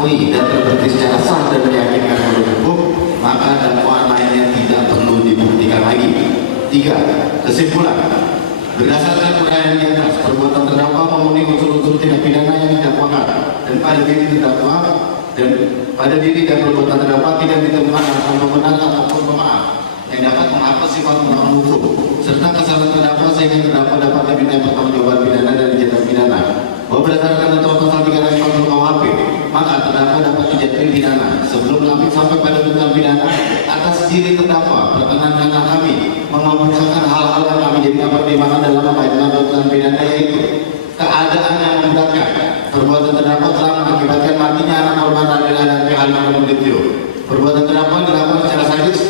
terpenuhi dan terbukti secara sah dan meyakinkan menurut hukum, maka dakwaan lainnya tidak perlu dibuktikan lagi. 3. Kesimpulan. Berdasarkan uraian di atas, perbuatan terdakwa memenuhi unsur-unsur tindak pidana yang didakwakan dan pada diri dan perbuatan terdakwa tidak ditemukan alasan pembenar ataupun pemaaf yang dapat menghapus sifat melawan hukum serta kesalahan terdakwa sehingga terdakwa dapat diminta pertanggungjawaban pidana dan tindak pidana. Bahwa berdasarkan ketentuan pasal 340 KUHP, maka terdakwa dapat dijatuhi pidana sebelum lanjut sampai pada tuntutan pidana atas diri terdakwa berkenan dengan kami mengemukakan hal-hal yang kami jadikan pertimbangan dalam membayangkan tuntutan pidana, yaitu keadaan yang memberatkan. Perbuatan terdakwa telah mengakibatkan matinya anak korban Radel dan Halimah Nasution. Perbuatan terdakwa dilakukan secara sadis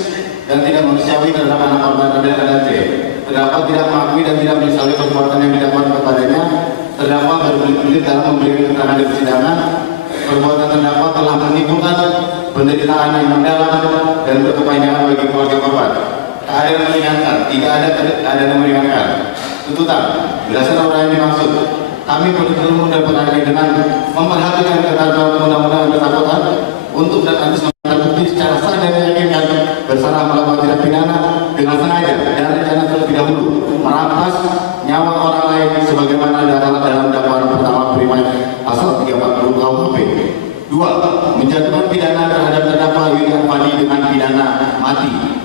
dan tidak manusiawi terhadap anak korban Radel dan terdakwa tidak mengakui dan tidak menyesali perbuatan yang dilakukan kepadanya. Terdakwa berbelit-belit dalam memberikan keterangan di persidangan. Perbuatan terdakwa telah menimbulkan penderitaan yang mendalam dan berkepanjangan bagi keluarga korban. Keadaan meringankan, tidak ada keadaan yang meringankan. Tuntutan, berdasarkan uraian yang dimaksud, kami bertemu dan berkaitan dengan memperhatikan ketentuan undang-undang yang bersangkutan untuk dan harus terbukti secara sah dan meyakinkan bersalah melakukan tindak pidana dengan sengaja dan rencana terlebih dahulu merampas nyawa orang lain sebagaimana dalam dakwaan pertama primer pasal 340 KUHP. 2. Menjatuhkan pidana terhadap terdakwa Yuli Arvandi dengan pidana mati.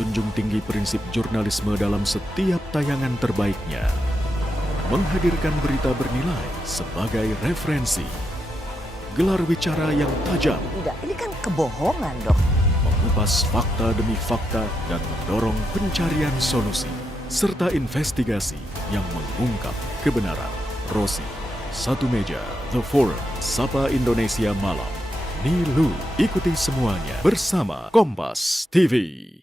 Junjung tinggi prinsip jurnalisme dalam setiap tayangan terbaiknya. Menghadirkan berita bernilai sebagai referensi. Gelar bicara yang tajam. Tidak, ini kan kebohongan, Dok. Mengupas fakta demi fakta dan mendorong pencarian solusi. Serta investigasi yang mengungkap kebenaran. Rosi, Satu Meja, The Forum, Sapa Indonesia Malam. Nilu, ikuti semuanya bersama Kompas TV.